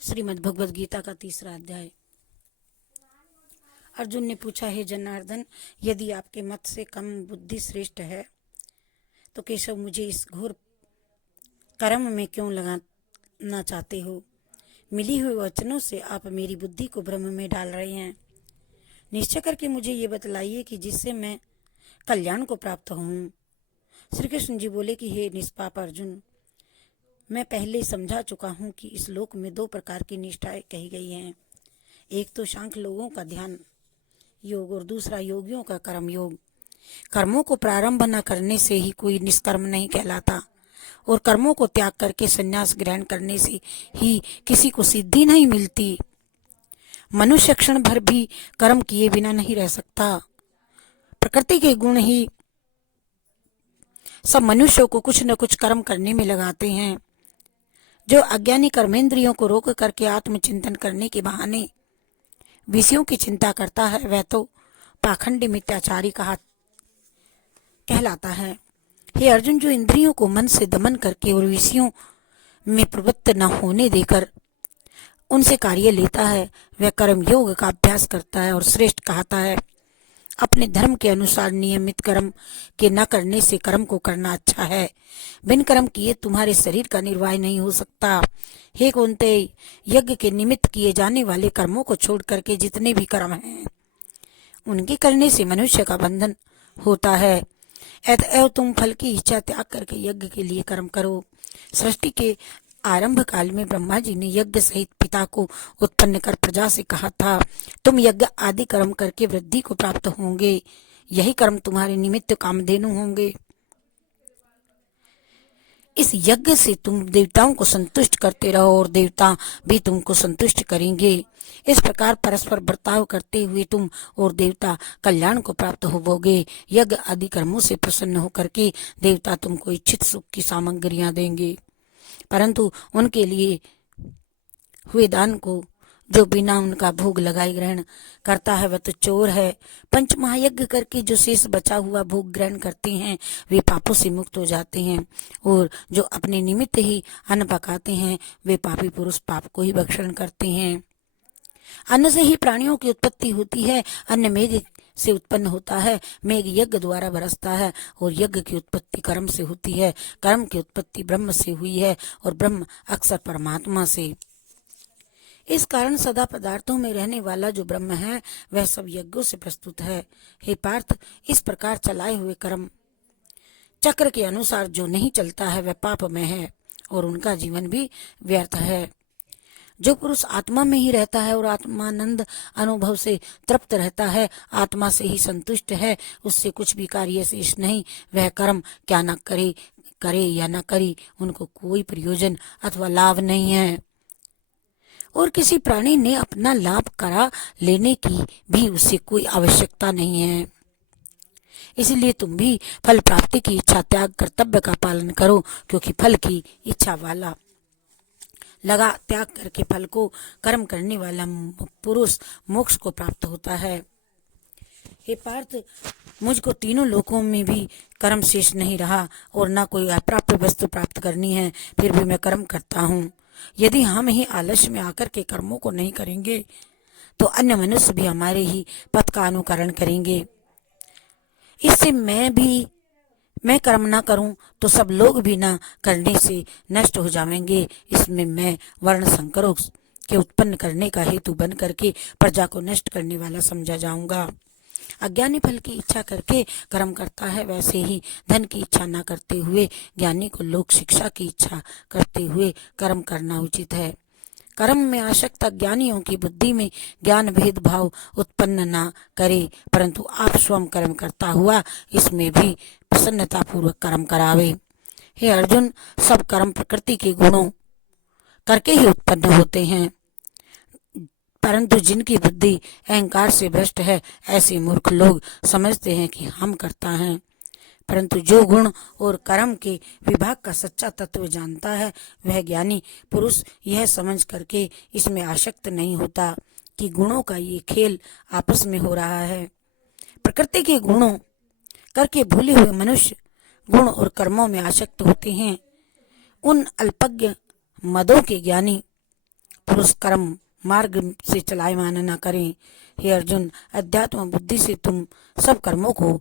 श्रीमद् भगवद गीता का 3रा अध्याय। अर्जुन ने पूछा, हे जनार्दन, यदि आपके मत से कम बुद्धि श्रेष्ठ है तो केशव मुझे इस घोर कर्म में क्यों लगाना चाहते हो? मिली हुई वचनों से आप मेरी बुद्धि को भ्रम में डाल रहे हैं। निश्चय करके मुझे ये बतलाइए कि जिससे मैं कल्याण को प्राप्त हूँ। श्री कृष्ण जी बोले कि हे निष्पाप अर्जुन, मैं पहले समझा चुका हूँ कि इस लोक में 2 प्रकार की निष्ठाएं कही गई हैं। एक तो सांख्य लोगों का ध्यान योग और दूसरा योगियों का कर्म योग। कर्मों को प्रारंभ न करने से ही कोई निष्कर्म नहीं कहलाता और कर्मों को त्याग करके संन्यास ग्रहण करने से ही किसी को सिद्धि नहीं मिलती। मनुष्य क्षण भर भी कर्म किए बिना नहीं रह सकता। प्रकृति के गुण ही सब मनुष्यों को कुछ न कुछ कर्म करने में लगाते हैं। जो अज्ञानी कर्मेंद्रियों को रोक करके आत्मचिंतन करने के बहाने विषयों की चिंता करता है, वह तो पाखंडी मिथ्याचारी कहलाता है। हे अर्जुन, जो इंद्रियों को मन से दमन करके और विषयों में प्रवृत्त न होने देकर उनसे कार्य लेता है, वह कर्म योग का अभ्यास करता है और श्रेष्ठ कहता है। अपने धर्म के अनुसार नियमित कर्म के न करने से कर्म को करना अच्छा है। बिन कर्म किए तुम्हारे शरीर का निर्वाह नहीं हो सकता। हे कुंती, यज्ञ के निमित्त किए जाने वाले कर्मों को छोड़ करके जितने भी कर्म हैं उनके करने से मनुष्य का बंधन होता है। अतएव तुम फल की इच्छा त्याग करके यज्ञ के लिए कर्म करो। सृष्टि के आरंभ काल में ब्रह्मा जी ने यज्ञ सहित पिता को उत्पन्न कर प्रजा से कहा था, तुम यज्ञ आदि कर्म करके वृद्धि को प्राप्त होंगे। यही कर्म तुम्हारे निमित्त कामधेनु होंगे। इस यज्ञ से तुम देवताओं को संतुष्ट करते रहो और देवता भी तुमको संतुष्ट करेंगे। इस प्रकार परस्पर बर्ताव करते हुए तुम और देवता कल्याण को प्राप्त होवोगे। यज्ञ आदि कर्मों से प्रसन्न होकर के देवता तुमको इच्छित सुख की सामग्रियां देंगे, परंतु उनके लिए हुए दान को जो बिना उनका भोग लगाए ग्रहण करता है वह तो चोर है। 5 महायज्ञ करके जो शेष बचा हुआ भोग ग्रहण करते हैं वे पापों से मुक्त हो जाते हैं, और जो अपने निमित्त ही अन्न पकाते हैं वे पापी पुरुष पाप को ही भक्षण करते हैं। अन्न से ही प्राणियों की उत्पत्ति होती है। अन्न मेघ से उत्पन्न होता है, मेघ यज्ञ द्वारा बरसता है और यज्ञ की उत्पत्ति कर्म से होती है। कर्म की उत्पत्ति ब्रह्म से हुई है और ब्रह्म अक्सर परमात्मा से। इस कारण सदा पदार्थों में रहने वाला जो ब्रह्म है वह सब यज्ञों से प्रस्तुत है। हे पार्थ, इस प्रकार चलाए हुए कर्म चक्र के अनुसार जो नहीं चलता है वह पाप में है और उनका जीवन भी व्यर्थ है। जो पुरुष आत्मा में ही रहता है और आत्मानंद अनुभव से तृप्त रहता है, आत्मा से ही संतुष्ट है, उससे कुछ भी कार्य शेष नहीं। वह कर्म क्या न करे या न करे, उनको कोई प्रयोजन अथवा लाभ नहीं है और किसी प्राणी ने अपना लाभ करा लेने की भी उससे कोई आवश्यकता नहीं है। इसलिए तुम भी फल प्राप्ति की इच्छा त्याग कर्तव्य का पालन करो, क्योंकि फल की इच्छा वाला लगा त्याग करके फल को कर्म करने वाला पुरुष मोक्ष को प्राप्त होता है। हे पार्थ, मुझको तीनों लोकों में भी कर्म शेष नहीं रहा और न कोई अप्राप्य वस्तु प्राप्त करनी है, फिर भी मैं कर्म करता हूँ। यदि हम ही आलस्य में आकर के कर्मों को नहीं करेंगे तो अन्य मनुष्य भी हमारे ही पथ का अनुकरण करेंगे। इससे मैं कर्म ना करूं तो सब लोग भी ना करने से नष्ट हो जाएंगे। इसमें मैं वर्ण संकरों के उत्पन्न करने का हेतु बन करके प्रजा को नष्ट करने वाला समझा जाऊंगा। अज्ञानी फल की इच्छा करके कर्म करता है, वैसे ही धन की इच्छा न करते हुए ज्ञानी को लोक शिक्षा की इच्छा करते हुए कर्म करना उचित है। कर्म में आसक्त अज्ञानियों की बुद्धि में ज्ञान भेद भाव उत्पन्न न करे, परंतु आप स्वयं कर्म करता हुआ इसमें भी प्रसन्नता पूर्वक कर्म करावे। हे अर्जुन, सब कर्म प्रकृति के गुणों करके ही उत्पन्न होते हैं, परंतु जिनकी बुद्धि अहंकार से भ्रष्ट है ऐसे मूर्ख लोग समझते हैं कि हम करता हैं, परंतु जो गुण और कर्म के विभाग का सच्चा तत्व जानता है वह ज्ञानी पुरुष यह समझ करके इसमें आसक्त नहीं होता कि गुणों का ये खेल आपस में हो रहा है। प्रकृति के गुणों करके भूले हुए मनुष्य गुण और कर्मों में आसक्त होते हैं। उन अल्पज्ञ मदों के ज्ञानी पुरुष कर्म मार्ग से चलायमान न करें। हे अर्जुन, अध्यात्म बुद्धि से तुम सब कर्मों को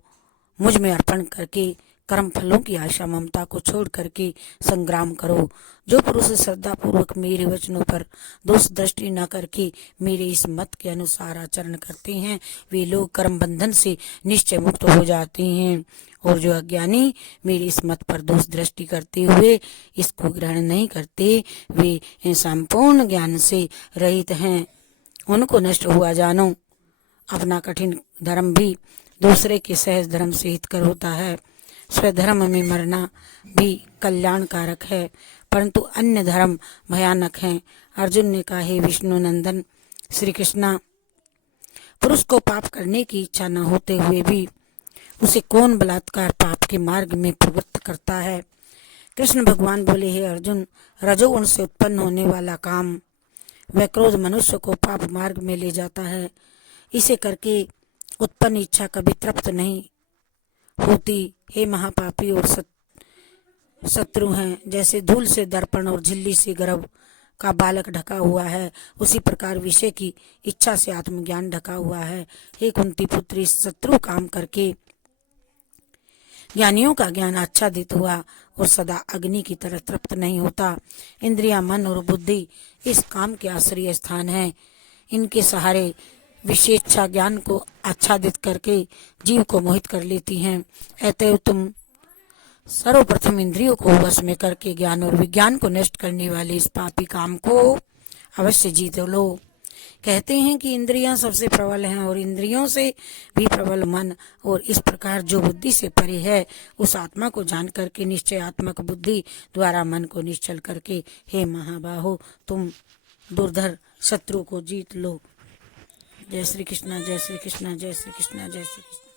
मुझ में अर्पण करके कर्म फलों की आशा ममता को छोड़ करके संग्राम करो। जो पुरुष श्रद्धा पूर्वक मेरे वचनों पर दोष दृष्टि न करके मेरे इस मत के अनुसार आचरण करते हैं, वे लोग कर्म बंधन से निश्चय मुक्त हो जाते हैं। और जो अज्ञानी मेरे इस मत पर दोष दृष्टि करते हुए इसको ग्रहण नहीं करते, वे संपूर्ण ज्ञान से रहित हैं। उनको नष्ट हुआ जानो। अपना कठिन धर्म भी दूसरे के सहज धर्म से हितकर होता है। स्वधर्म में मरना भी कल्याणकारक है, परंतु अन्य धर्म भयानक हैं। अर्जुन ने कहा, हे विष्णु नंदन श्री कृष्णा, पुरुष को पाप करने की इच्छा न होते हुए भी उसे कौन बलात्कार पाप के मार्ग में प्रवृत्त करता है। कृष्ण भगवान बोले, हे अर्जुन, रजोगुण से उत्पन्न होने वाला काम व क्रोध मनुष्य को पाप मार्ग में ले जाता है। इसे करके उत्पन्न इच्छा कभी तृप्त नहीं होती। हे महापापी और शत्रु हैं, जैसे धूल से दर्पण और झिल्ली से गर्भ का बालक ढका हुआ है, उसी प्रकार विषय की इच्छा से आत्मज्ञान ढका हुआ है। हे कुंती पुत्री, शत्रु काम करके ज्ञानियों का ज्ञान आच्छादित हुआ और सदा अग्नि की तरह तृप्त नहीं होता। इंद्रिया, मन और बुद्धि इस काम के आश्रय स्थान है। इनके सहारे विशेषा ज्ञान को आच्छादित करके जीव को मोहित कर लेती हैं। अतएव तुम सर्वप्रथम इंद्रियों को वश में करके ज्ञान और विज्ञान को नष्ट करने वाले इस पापी काम को अवश्य जीत लो। कहते हैं कि इंद्रियां सबसे प्रबल हैं और इंद्रियों से भी प्रबल मन, और इस प्रकार जो बुद्धि से परे है उस आत्मा को जान करके निश्चयात्मक बुद्धि द्वारा मन को निश्चल करके, हे महाबाहो, तुम दुर्धर शत्रु को जीत लो। जय श्री कृष्णा, जय श्री कृष्णा, जय श्री कृष्णा, जय श्री कृष्णा।